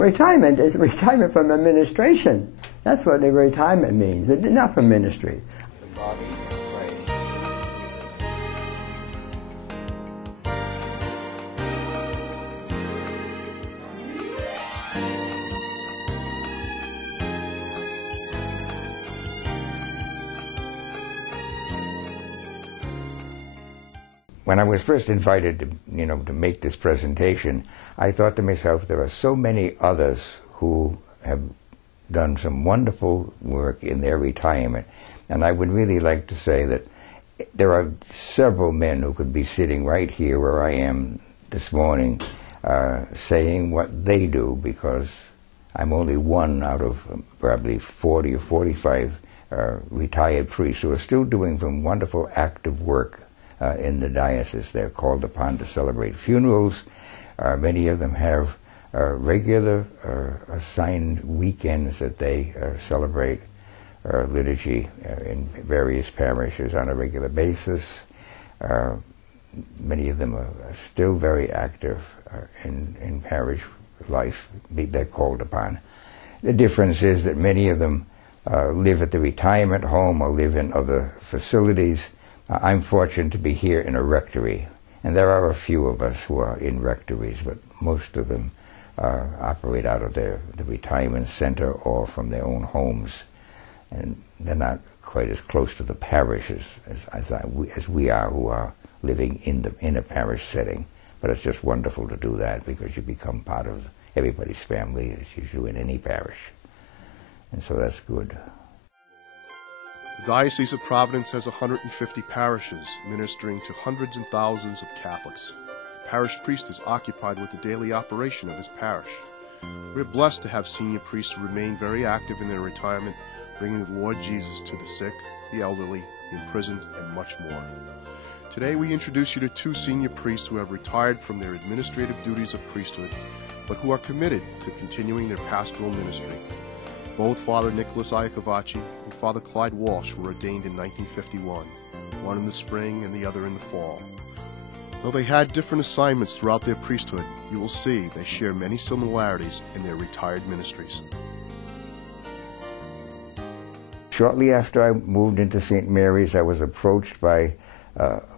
Retirement is retirement from administration. That's what the retirement means, not from ministry. The body of Christ. When I was first invited to make this presentation, I thought to myself, there are so many others who have done some wonderful work in their retirement, and I would really like to say that there are several men who could be sitting right here where I am this morning saying what they do, because I'm only one out of probably 40 or 45 retired priests who are still doing some wonderful active work in the diocese. They're called upon to celebrate funerals. Many of them have regular assigned weekends that they celebrate liturgy in various parishes on a regular basis. Many of them are still very active in parish life. They're called upon. The difference is that many of them live at the retirement home or live in other facilities. I'm fortunate to be here in a rectory, and there are a few of us who are in rectories, but most of them operate out of the retirement center or from their own homes, and they're not quite as close to the parishes as we are, who are living in a parish setting. But it's just wonderful to do that, because you become part of everybody's family, as you do in any parish, and so that's good. The Diocese of Providence has 150 parishes, ministering to hundreds and thousands of Catholics. The parish priest is occupied with the daily operation of his parish. We are blessed to have senior priests who remain very active in their retirement, bringing the Lord Jesus to the sick, the elderly, the imprisoned, and much more. Today we introduce you to two senior priests who have retired from their administrative duties of priesthood, but who are committed to continuing their pastoral ministry. Both Father Nicholas Iacovacci and Father Clyde Walsh were ordained in 1951, one in the spring and the other in the fall. Though they had different assignments throughout their priesthood, you will see they share many similarities in their retired ministries. Shortly after I moved into St. Mary's, I was approached by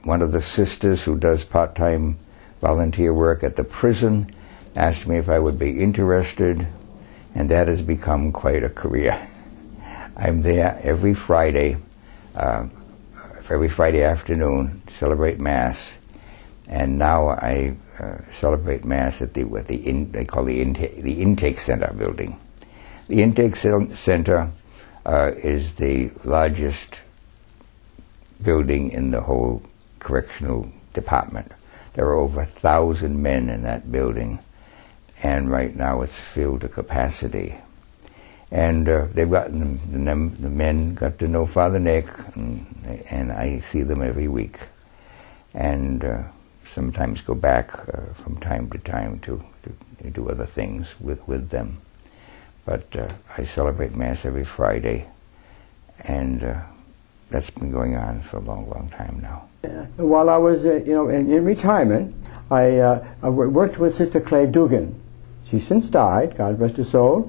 one of the sisters who does part-time volunteer work at the prison, asked me if I would be interested, and that has become quite a career. I'm there every Friday afternoon to celebrate Mass, and now I celebrate Mass at what they call the Intake Center building. The Intake Center is the largest building in the whole correctional department. There are over 1,000 men in that building, and right now it's filled to capacity. And the men got to know Father Nick, and I see them every week, and sometimes go back from time to time to do other things with them. But I celebrate Mass every Friday, and that's been going on for a long, long time now. While I was, in retirement, I worked with Sister Claire Dugan. She's since died, God rest her soul.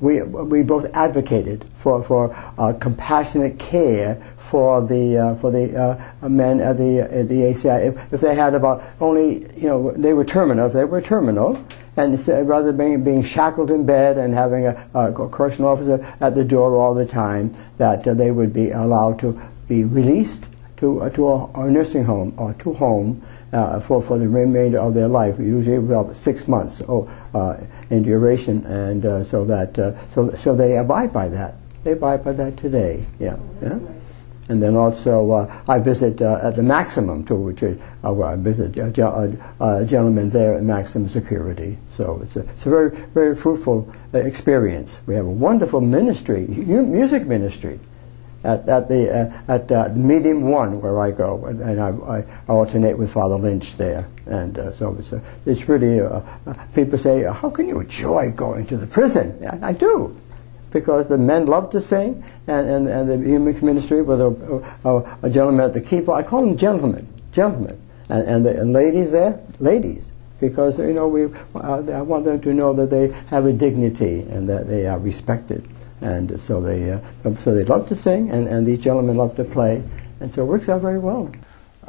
We both advocated for compassionate care for the men at the ACI. If they had about only, they were terminal. If they were terminal, and rather than being shackled in bed and having a correctional officer at the door all the time, that they would be allowed to be released to a nursing home or to home for the remainder of their life, usually about 6 months in duration, and so they abide by that. They abide by that today. Yeah. That's yeah? nice. And then also I visit at the Maximum too, which is where I visit a gentleman there at Maximum Security. So it's a very, very fruitful experience. We have a wonderful ministry, music ministry, at Medium 1 where I go, and I alternate with Father Lynch there. And so it's really, people say, how can you enjoy going to the prison? I do, because the men love to sing, and the music ministry with a gentleman at the keyboard. I call them gentlemen, and ladies there, ladies. because I want them to know that they have a dignity and that they are respected, and so they love to sing, and these gentlemen love to play, and so it works out very well.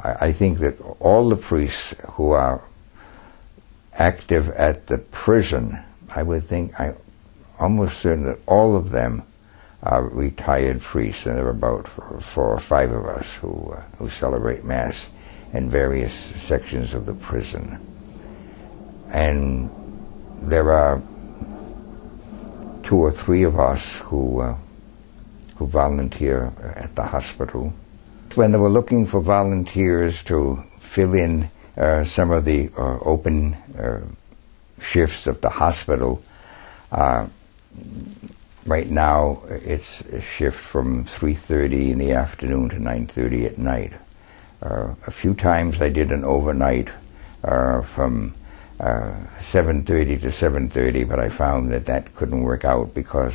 I think that all the priests who are active at the prison, I'm almost certain that all of them are retired priests, and there are about 4 or 5 of us who celebrate Mass in various sections of the prison. And there are 2 or 3 of us who volunteer at the hospital. When they were looking for volunteers to fill in some of the open shifts of the hospital, right now it's a shift from 3:30 in the afternoon to 9:30 at night. A few times I did an overnight from 7:30 to 7:30, but I found that couldn't work out because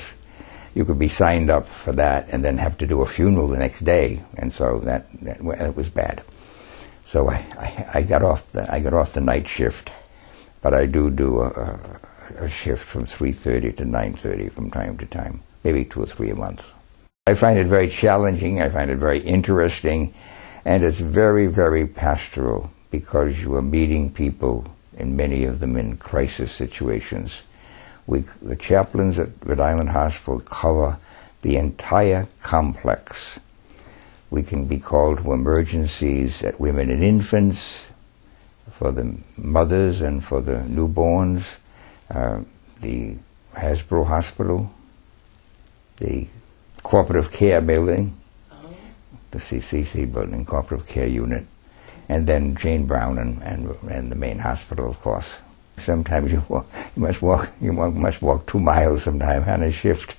you could be signed up for that and then have to do a funeral the next day, and so that was bad. So I got off the night shift, but I do a shift from 3:30 to 9:30 from time to time, maybe 2 or 3 a month. I find it very challenging. I find it very interesting, and it's very, very pastoral because you are meeting people, and many of them in crisis situations. The chaplains at Rhode Island Hospital cover the entire complex. We can be called to emergencies at women and infants, for the mothers and for the newborns, the Hasbro Hospital, the Cooperative Care Building, the CCC Building, Cooperative Care Unit, and then Jane Brown and the main hospital, of course. Sometimes you must walk 2 miles sometime on a shift.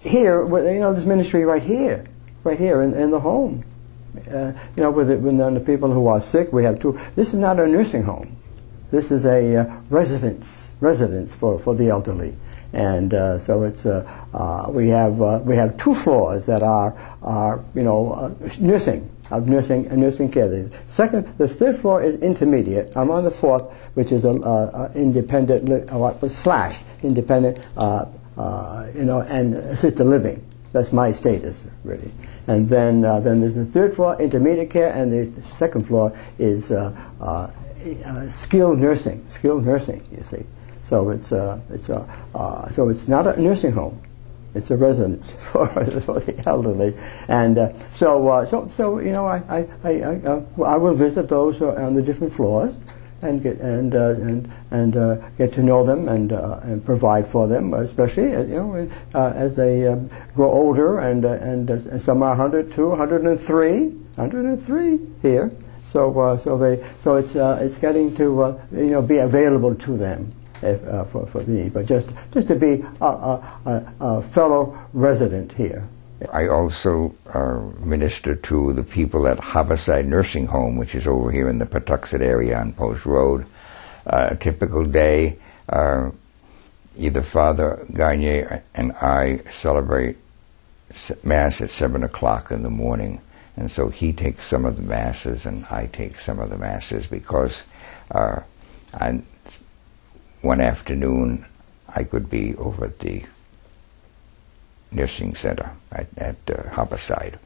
Here, this ministry right here in the home. When the people who are sick, we have 2. This is not a nursing home. This is a residence for the elderly, and so it's we have 2 floors that are nursing care. The 3rd floor is intermediate. I'm on the 4th, which is independent independent and assisted living. That's my status really. And then there's the 3rd floor, intermediate care, and the 2nd floor is skilled nursing. You see, so it's not a nursing home. It's a residence for the elderly, and I will visit those on the different floors and get to know them and provide for them, especially as they grow older, and some are 102, 103 here. So it's getting to be available to them. For the need, but just to be a fellow resident here. I also minister to the people at Harborside Nursing Home, which is over here in the Patuxent area on Post Road. A typical day, either Father Garnier and I celebrate Mass at 7 o'clock in the morning, and so he takes some of the Masses and I take some of the Masses because one afternoon, I could be over at the nursing center at Harborside,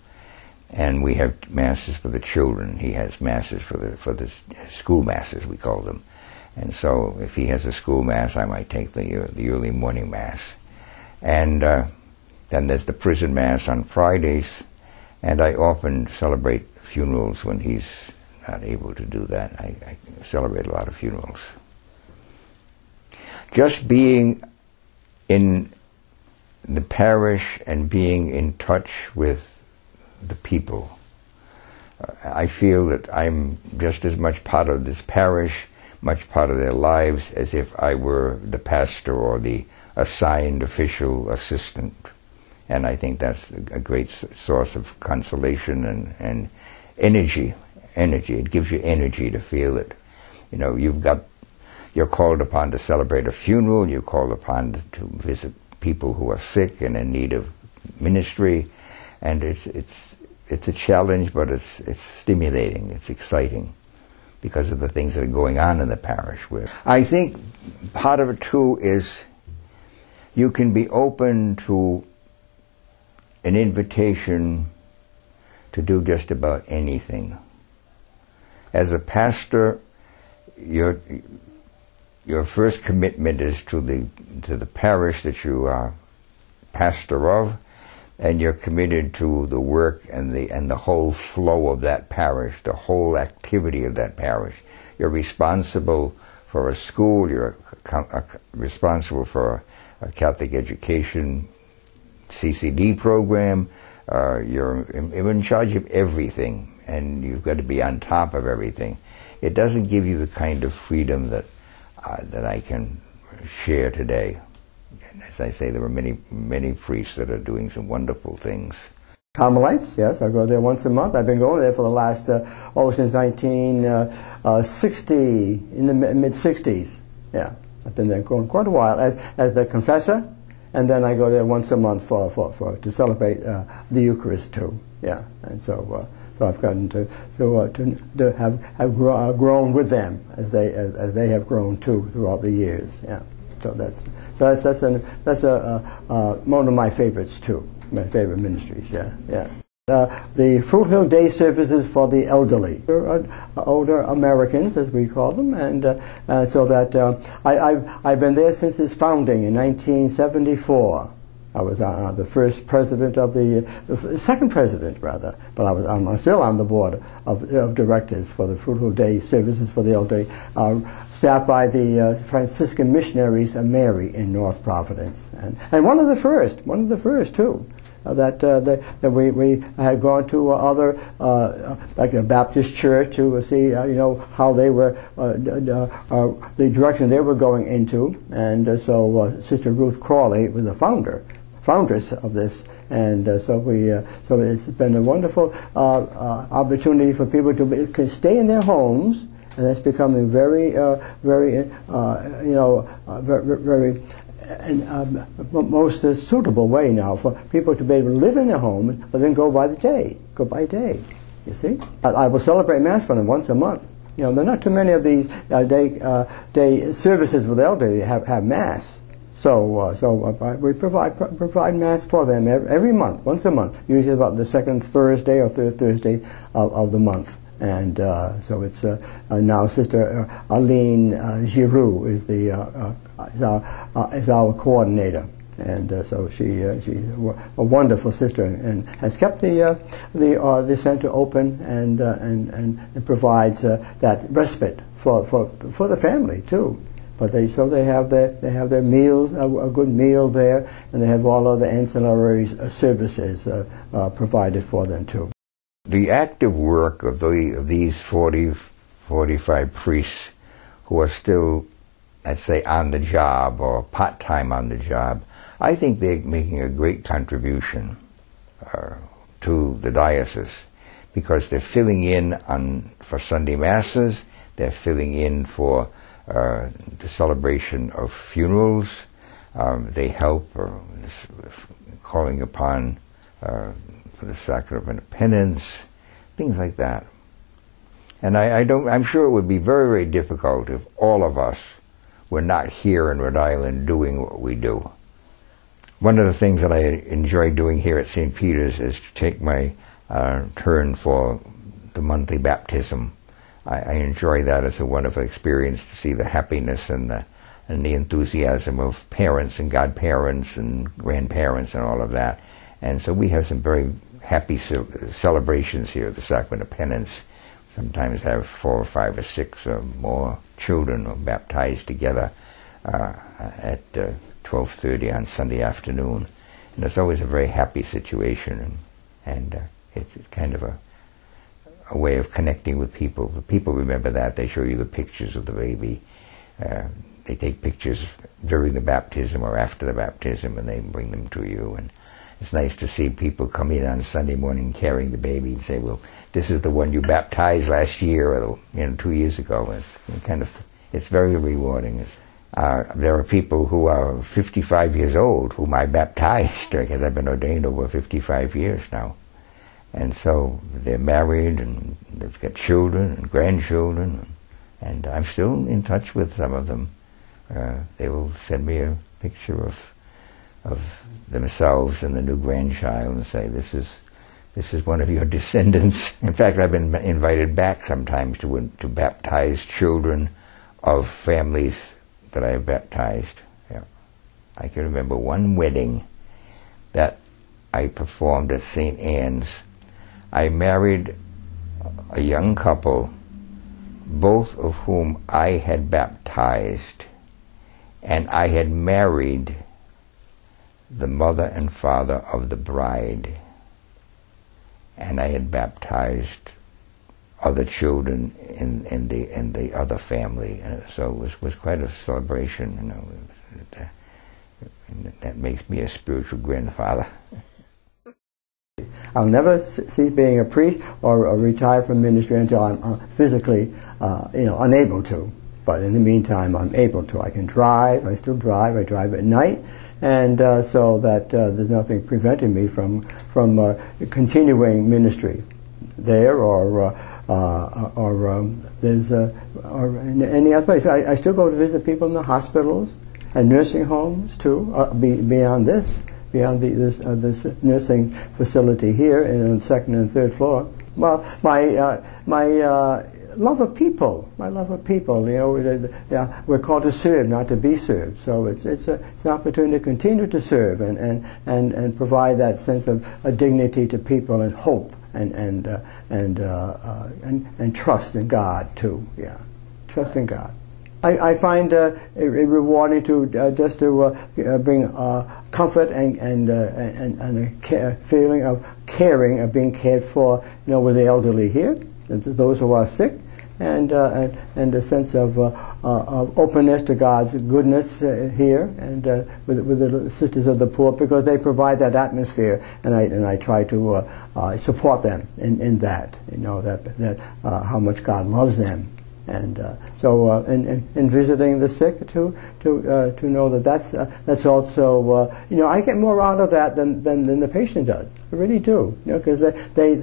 and we have Masses for the children. He has Masses for the school Masses, we call them, and so if he has a school Mass, I might take the early morning Mass, and then there's the prison Mass on Fridays, and I often celebrate funerals when he's not able to do that. I celebrate a lot of funerals. Just being in the parish and being in touch with the people, I feel that I'm just as much part of this parish, much part of their lives, as if I were the pastor or the assigned official assistant. And I think that's a great source of consolation and energy. It gives you energy to feel it. You're called upon to celebrate a funeral. You're called upon to visit people who are sick and in need of ministry, and it's a challenge, but it's stimulating. It's exciting. because of the things that are going on in the parish. I think part of it too is you can be open to an invitation to do just about anything. As a pastor, your first commitment is to the parish that you are pastor of, and you're committed to the work and the whole flow of that parish, the whole activity of that parish. You're responsible for a school, you're responsible for a Catholic education CCD program, you're in charge of everything, and you've got to be on top of everything. It doesn't give you the kind of freedom that I can share today. As I say, there are many priests that are doing some wonderful things. Carmelites, yes, I go there once a month. I've been going there for the last, since 1960, in the mid-60s. Yeah, I've been there going quite a while as the confessor, and then I go there once a month to celebrate the Eucharist too. Yeah, and so I've gotten to have grown with them as they have grown too throughout the years. Yeah, so that's one of my favorites too. My favorite ministries. Yeah, yeah. The Fruit Hill Day services for the elderly, older Americans, as we call them, and so that I've been there since its founding in 1974. I was the first president of the second president, rather, but I'm still on the board of directors for the Fruit Hill Day services for the elderly, staffed by the Franciscan missionaries of Mary in North Providence, and one of the first too. That we had gone to other, like a Baptist church, to see how they were, the direction they were going into, and so Sister Ruth Crawley was the foundress of this, and so it's been a wonderful opportunity for people to stay in their homes, and that's becoming very most suitable way now for people to be able to live in their homes, but then go by day. You see, I will celebrate Mass for them once a month. There are not too many of these day services with the elderly have Mass. So we provide Mass for them every month, once a month, usually about the second Thursday or third Thursday of the month. And so it's now Sister Aline Giroux is our coordinator, and so she's a wonderful sister and has kept the center open and provides that respite for the family too. But they have their meals, a good meal there, and they have all of the ancillary services provided for them too. The active work of these 45 priests who are still, let's say, on the job or part-time on the job, I think they're making a great contribution to the diocese, because they're filling in for Sunday Masses, they're filling in for the celebration of funerals, they help calling upon for the sacrament of penance, things like that. And I'm sure it would be very, very difficult if all of us were not here in Rhode Island doing what we do. One of the things that I enjoy doing here at St. Peter's is to take my turn for the monthly baptism. I enjoy that as a wonderful experience to see the happiness and the enthusiasm of parents and godparents and grandparents and all of that. And so we have some very happy celebrations here, the Sacrament of Penance. Sometimes have 4 or 5 or 6 or more children are baptized together at 12:30 on Sunday afternoon. And it's always a very happy situation, and it's kind of a way of connecting with people. The people remember that. They show you the pictures of the baby. They take pictures during the baptism or after the baptism, and they bring them to you. And it's nice to see people come in on Sunday morning carrying the baby and say, "Well, this is the one you baptized last year, or 2 years ago." It's very rewarding. There are people who are 55 years old whom I baptized, because I've been ordained over 55 years now, And so they're married and they've got children and grandchildren, and I'm still in touch with some of them. They will send me a picture of themselves and the new grandchild and say, this is one of your descendants. In fact, I've been invited back sometimes to baptize children of families that I have baptized. Yeah. I can remember one wedding that I performed at St. Anne's. I married a young couple, both of whom I had baptized, and I had married the mother and father of the bride, and I had baptized other children in the other family. So it was quite a celebration, you know. And that makes me a spiritual grandfather. I'll never see being a priest or retire from ministry until I'm physically, unable to. But in the meantime, I'm able to. I can drive. I still drive. I drive at night, and so that there's nothing preventing me from continuing ministry there or there's or in any other place. I still go to visit people in the hospitals and nursing homes too. Beyond this nursing facility here on the second and third floor. Well, my love of people, we're called to serve, not to be served. So it's an opportunity to continue to serve and provide that sense of dignity to people and hope and trust in God too. Yeah, trust in God. I find it rewarding to just to bring comfort and a feeling of caring, of being cared for, with the elderly here, those who are sick, and a sense of openness to God's goodness here, and with the Sisters of the Poor, because they provide that atmosphere, and I try to support them in that, that how much God loves them. And so in visiting the sick to know that's also I get more out of that than the patient does. I really do, because they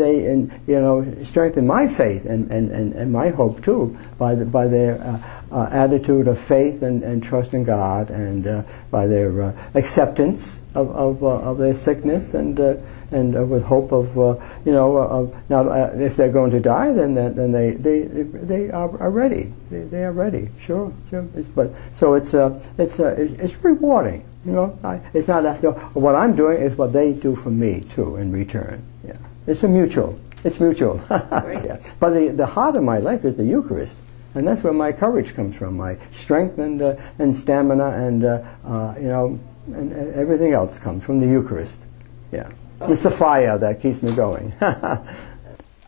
strengthen my faith and my hope too by their attitude of faith and trust in God, and by their acceptance of their sickness and with hope of now if they're going to die, then they are ready. They are ready. Sure. It's rewarding. It's not what I'm doing is what they do for me too in return. Yeah, it's mutual. Yeah. But the heart of my life is the Eucharist. And that's where my courage comes from, my strength and stamina and everything else comes from the Eucharist. Yeah. It's the fire that keeps me going.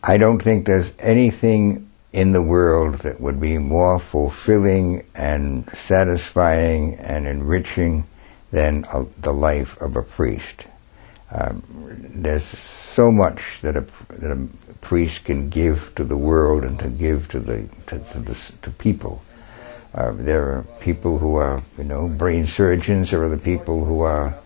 I don't think there's anything in the world that would be more fulfilling and satisfying and enriching than the life of a priest. There's so much that a priest can give to the world and to give to people. There are people who are, brain surgeons. There are the people who are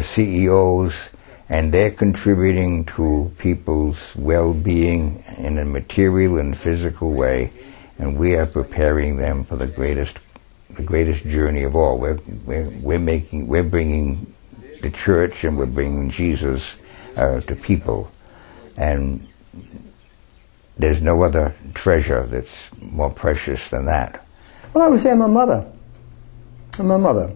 CEOs, and they're contributing to people's well-being in a material and physical way, and we are preparing them for the greatest journey of all. We're bringing the church, and we're bringing Jesus to people, and there's no other treasure that's more precious than that. Well, I would say my mother. My mother,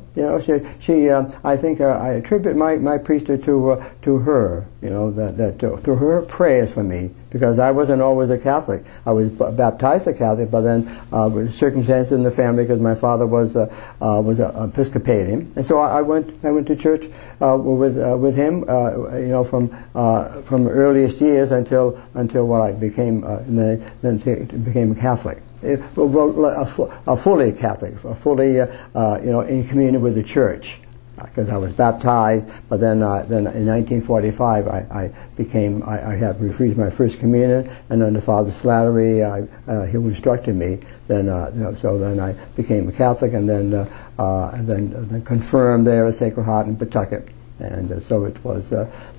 she I think I attribute my priesthood to her, through her prayers for me, because I wasn't always a Catholic. I was baptized a Catholic, but then with circumstances in the family, because my father was a Episcopalian, and so I went to church with him, from earliest years until what I became then became a Catholic. A fully Catholic, fully in communion with the Church, because I was baptized. But then in 1945 I had received my first communion, and under Father Slattery, he instructed me. So then I became a Catholic, and then confirmed there at Sacred Heart in Pawtucket, And so it was.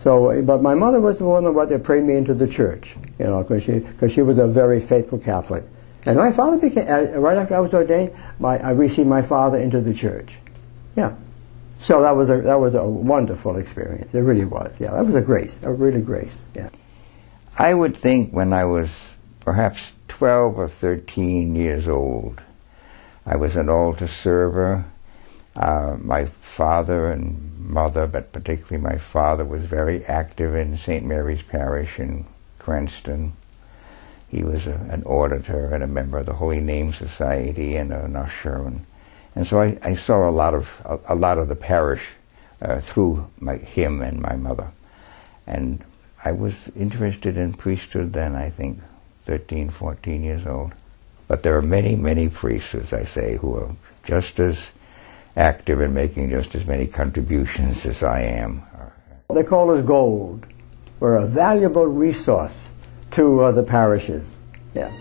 But my mother was the one that prayed me into the church, you know, because she was a very faithful Catholic. And my father became, right after I was ordained, I received my father into the church. Yeah. So that was a wonderful experience. It really was. Yeah, that was a really grace. Yeah. I would think when I was perhaps 12 or 13 years old, I was an altar server. My father and mother, but particularly my father, was very active in St. Mary's Parish in Cranston. He was an auditor and a member of the Holy Name Society and an usher, and so I saw a lot of the parish through him and my mother, and I was interested in priesthood then. I think 13, 14 years old. But there are many, many priests, as I say, who are just as active and making just as many contributions as I am. They call us gold. We're a valuable resource to the parishes. Yeah.